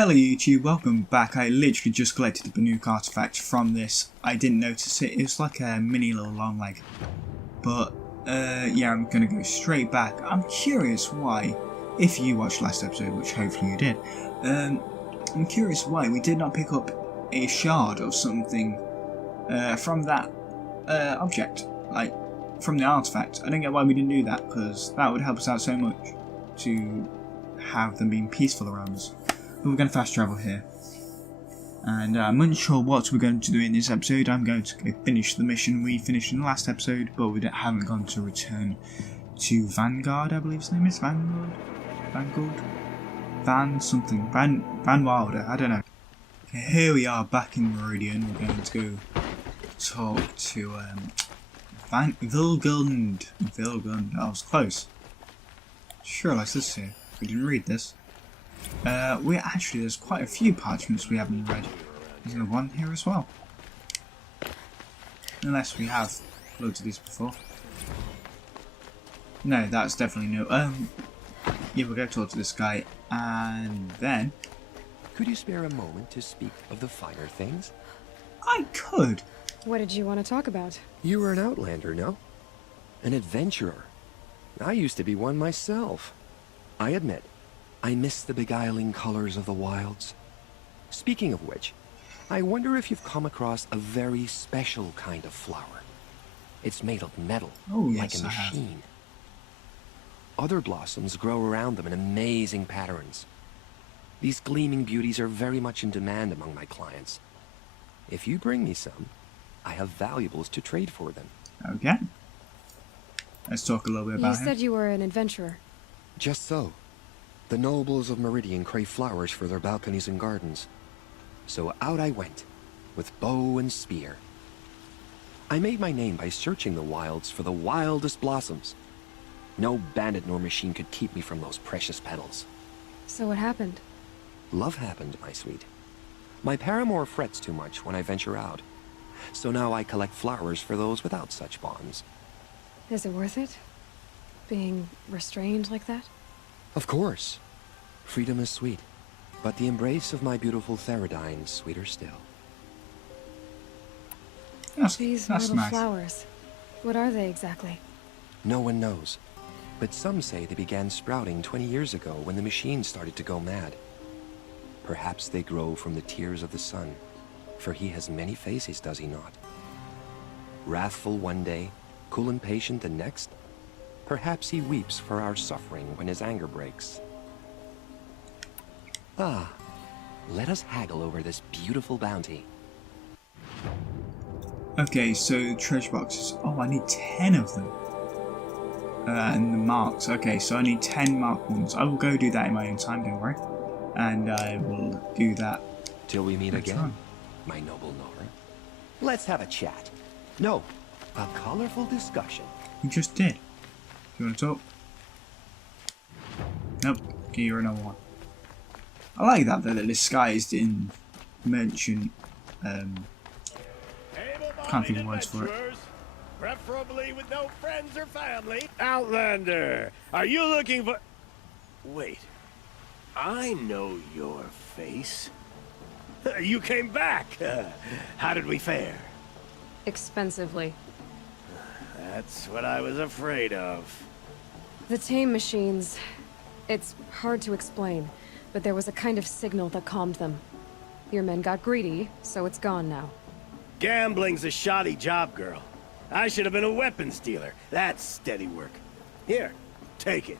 Hello YouTube, welcome back. I literally just collected the new artifact from this. I didn't notice it. It's like a mini little long leg. But yeah, I'm gonna go straight back. I'm curious why, if you watched last episode, which hopefully you did, I'm curious why we did not pick up a shard of something from that object, like from the artifact. I don't get why we didn't do that, because that would help us out so much to have them being peaceful around us. But we're going to fast travel here. And I'm unsure what we're going to do in this episode. I'm going to go finish the mission we finished in the last episode, but we haven't gone to return to Vanguard, I believe his name is. Vanguard? Van Wilder, I don't know. Okay, here we are back in Meridian. We're going to go talk to Vilgund. I was close. Sure, like this here. We didn't read this. There's quite a few parchments we haven't read. There's another one here as well. Unless we have loads of these before. No, that's definitely no. Yeah, we'll go talk to this guy, and then... Could you spare a moment to speak of the finer things? I could! What did you want to talk about? You were an outlander, no? An adventurer. I used to be one myself. I admit, I miss the beguiling colors of the wilds. Speaking of which, I wonder if you've come across a very special kind of flower. It's made of metal, like a machine. Other blossoms grow around them in amazing patterns. These gleaming beauties are very much in demand among my clients. If you bring me some, I have valuables to trade for them. Okay. Let's talk a little bit about him. You said you were an adventurer. Just so. The nobles of Meridian crave flowers for their balconies and gardens. So out I went, with bow and spear. I made my name by searching the wilds for the wildest blossoms. No bandit nor machine could keep me from those precious petals. So what happened? Love happened, my sweet. My paramour frets too much when I venture out. So now I collect flowers for those without such bonds. Is it worth it? Being restrained like that? Of course. Freedom is sweet, but the embrace of my beautiful Theridine's sweeter still. These little nice. flowers. What are they exactly? No one knows, but some say they began sprouting 20 years ago when the machine started to go mad. Perhaps they grow from the tears of the sun, for he has many faces, does he not? Wrathful one day, cool and patient the next. Perhaps he weeps for our suffering when his anger breaks. Ah, let us haggle over this beautiful bounty. Okay, so treasure boxes. Oh, I need 10 of them. And the marks. Okay, so I need 10 marked ones. I will go do that in my own time, don't worry. And I will do that. Till we meet again, my noble Nora. Let's have a chat. No, a colorful discussion. You just did. You want to talk? Nope. Okay, you're another one. I like that they're disguised in merchant. Can't think of words for it. Preferably with no friends or family. Outlander, are you looking for... Wait, I know your face. You came back. How did we fare? Expensively. That's what I was afraid of. The tame machines. It's hard to explain, but there was a kind of signal that calmed them. Your men got greedy, so it's gone now. Gambling's a shoddy job, girl. I should have been a weapons dealer. That's steady work. Here, take it.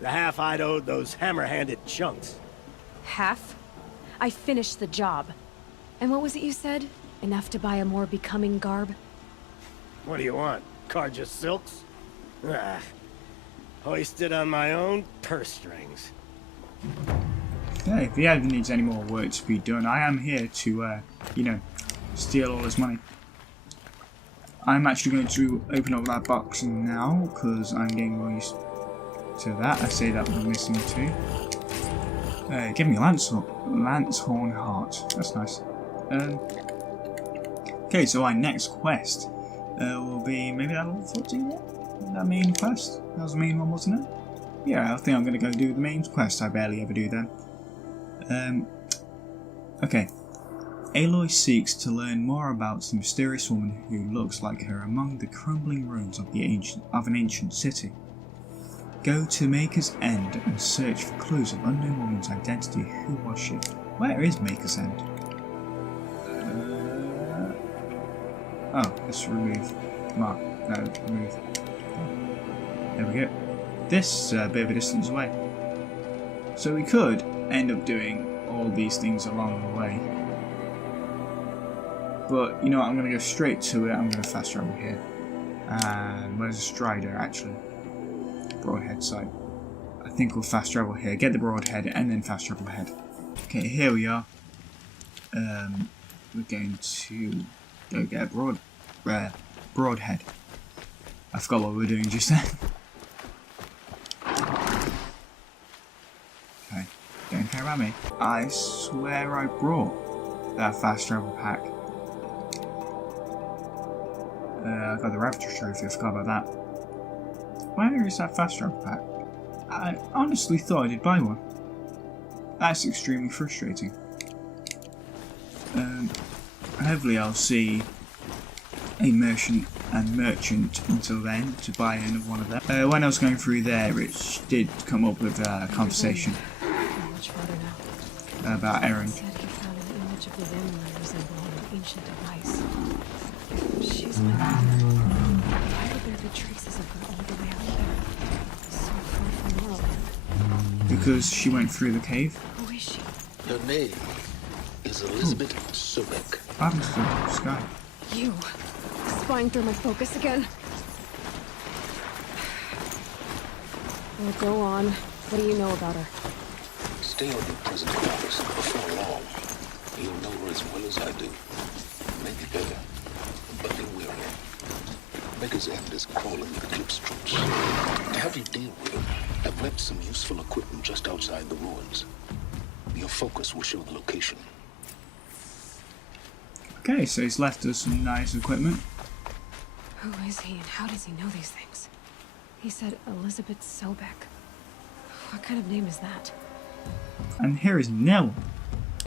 The half I'd owed those hammer-handed chunks. Half? I finished the job. And what was it you said? Enough to buy a more becoming garb? What do you want? Carja silks? Ah, hoisted on my own purse strings. Yeah, if he ever needs any more work to be done, I am here to, steal all his money. I'm actually going to open up that box now, because I'm getting more used to that. I say that we're missing two. Give me a Lancehorn heart. That's nice. Okay, so our next quest will be maybe that level 14, yeah? That main quest? That was the main one, wasn't it? Yeah, I think I'm going to go do the main quest. I barely ever do them. Okay. Aloy seeks to learn more about the mysterious woman who looks like her among the crumbling ruins of an ancient city. Go to Maker's End and search for clues of unknown woman's identity. Who was she? Where is Maker's End? Oh, let's remove. Mark. No, remove. There we go. This is a bit of a distance away. So we could end up doing all these things along the way. But, you know what, I'm going to go straight to it. I'm going to fast travel here. And where's the Strider, actually? Broadhead site. I think we'll fast travel here. Get the Broadhead and then fast travel ahead. Okay, here we are. We're going to go get a Broadhead. I forgot what we were doing just then. Okay, don't care about me. I swear I brought that fast travel pack. I got the Ravager trophy, I forgot about that. Where is that fast travel pack? I honestly thought I did buy one. That's extremely frustrating. Hopefully I'll see a merchant until then to buy another one of them. When I was going through there, it did come up with a conversation about Erin. Said he found an image of the woman resembling an ancient device. She's my mother. Why would there be traces of her all the way out there? So far from home. Because she went through the cave. Who is she? Her name is Elizabeth Sobek. What happens to the sky? You. Spying through my focus again. Well, go on. What do you know about her? Stay on your present course. Before long, you'll know her as well as I do. Maybe better, but be wary. Maker's End is crawling with Eclipse troops. To have you deal with them, I've left some useful equipment just outside the ruins. Your focus will show the location. Okay, so he's left us some nice equipment. Who is he and how does he know these things? He said Elizabeth Sobek. What kind of name is that? And here is Nell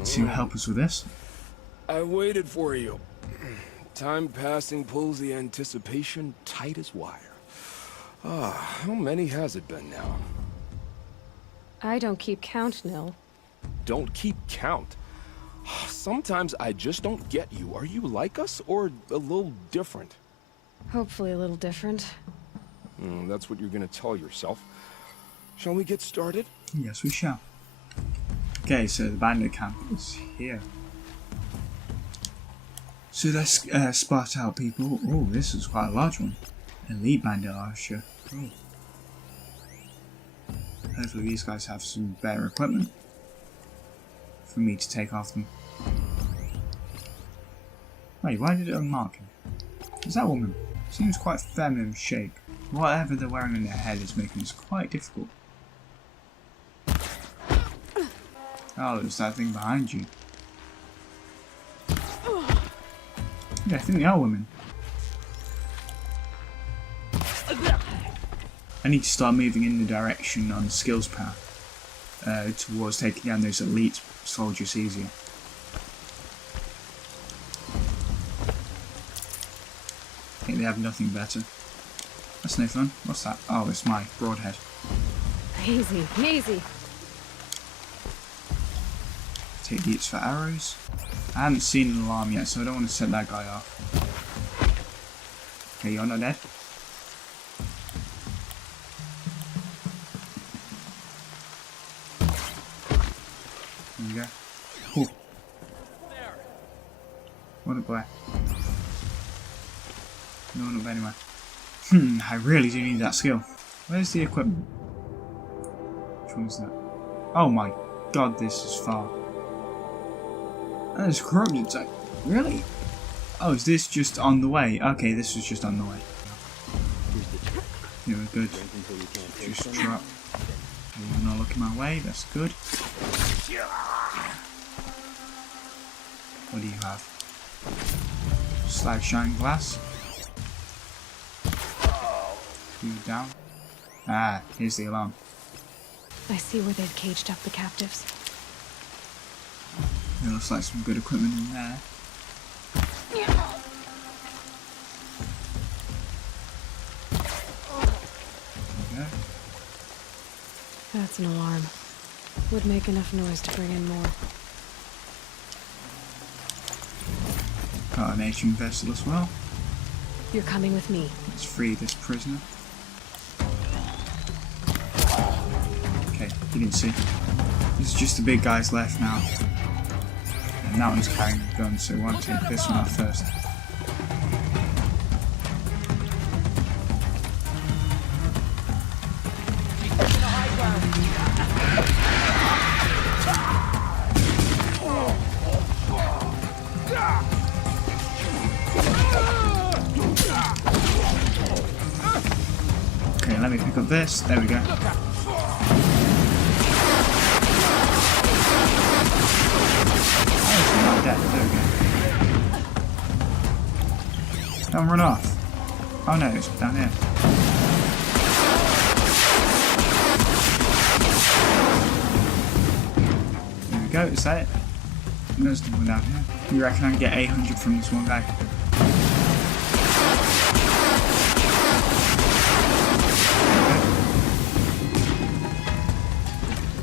to help us with this. I waited for you. Time passing pulls the anticipation tight as wire. How many has it been now? I don't keep count, Nil. Don't keep count. Sometimes I just don't get you. Are you like us or a little different? Hopefully a little different. That's what you're gonna tell yourself. Shall we get started? Yes, we shall. Okay, so the bandit camp is here. So let's spot out people. Oh, this is quite a large one. Elite bandit archer. Oh. Hopefully these guys have some better equipment for me to take off them. Wait, why did it unmark him? Is that woman? Seems quite feminine shape. Whatever they're wearing on their head is making this quite difficult. Oh, there's that thing behind you. Yeah, I think they are women. I need to start moving in the direction on the skills path towards taking down those elite soldiers easier. I think they have nothing better. That's no fun. What's that? Oh, it's my broadhead. Easy, easy. Take these for arrows. I haven't seen an alarm yet, so I don't want to set that guy off. Okay, you're not dead. There you go. Oh. What up there? No one up anywhere. I really do need that skill. Where's the equipment? Which one is that? Oh my god, this is far. That's corrupted tech. Really? Oh, is this just on the way? Okay, this was just on the way. Yeah, we're good. Just drop. You're not looking my way, that's good. What do you have? Slag shine glass. Two down. Ah, here's the alarm. I see where they've caged up the captives. There looks like some good equipment in there. Okay. That's an alarm. Would make enough noise to bring in more. Got an ancient vessel as well. You're coming with me. Let's free this prisoner. Okay, you didn't see. There's just the big guys left now. And that one's carrying a gun, so we want to take this one out first. Okay, let me pick up this. There we go. Oh, dead. There we go. Don't run off. Oh no, it's down here. There we go, is that it? There's nothing down here. You reckon I can get 800 from this one guy?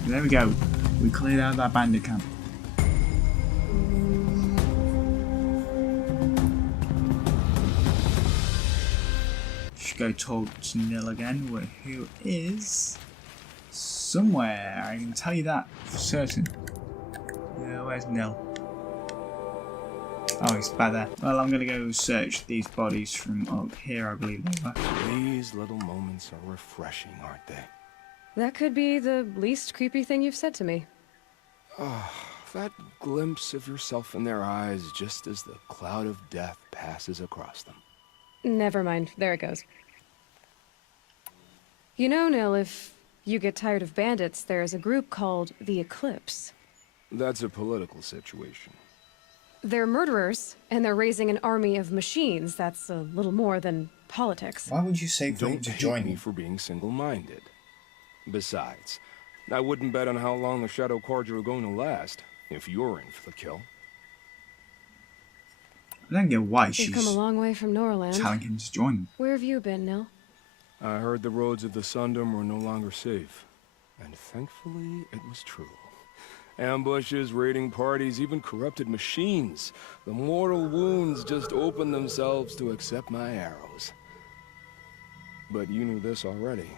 There we go. We cleared out that bandit camp. Should go talk to Nil again, who is somewhere. I can tell you that for certain. Yeah, where's Nil? Oh, he's back there. Well, I'm gonna go search these bodies from up here, I believe they were. These little moments are refreshing, aren't they? That could be the least creepy thing you've said to me. That glimpse of yourself in their eyes just as the cloud of death passes across them. Never mind. There it goes. You know, Nil, if you get tired of bandits, there's a group called the Eclipse. That's a political situation. They're murderers, and they're raising an army of machines. That's a little more than politics. Why would you say for him Don't to hate join me me? for being single-minded. Besides, I wouldn't bet on how long the Shadow Cards are going to last, if you're in for the kill. I don't get why You've she's come a long way from Norland. telling him to join them. Where have you been, Nil? I heard the roads of the Sundom were no longer safe. And thankfully, it was true. Ambushes, raiding parties, even corrupted machines. The mortal wounds just opened themselves to accept my arrows. But you knew this already.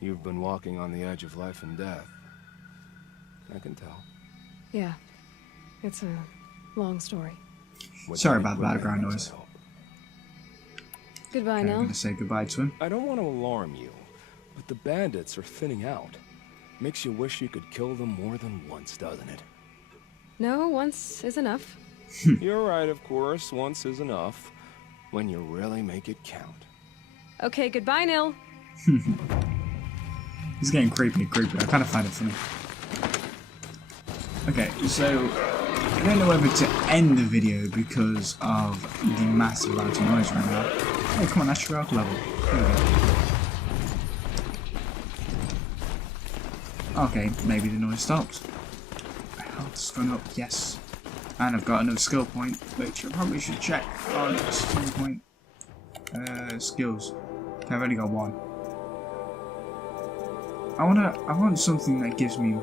You've been walking on the edge of life and death. I can tell. Yeah. It's a long story. What Sorry do you about the think background remains, noise. I hope? Goodbye, Okay, I'm Nil. gonna say goodbye to him. I don't want to alarm you, but the bandits are thinning out. Makes you wish you could kill them more than once, doesn't it? No, once is enough. You're right, of course. Once is enough. When you really make it count. Okay, goodbye, Nil. He's getting creepy. I kind of find it funny. Okay, so I don't know whether to end the video because of the massive amount of noise right now. Oh, come on, that's your level. There we go. Okay, maybe the noise stopped. Health's gone up, yes. And I've got another skill point, which I probably should check on some point. Skills. Okay, I've only got one. I want something that gives me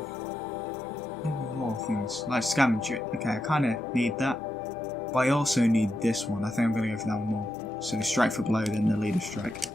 more things, like scavenger. Okay, I kind of need that, but I also need this one. I think I'm going to go for that one more. So strike for blow, then the leader strike.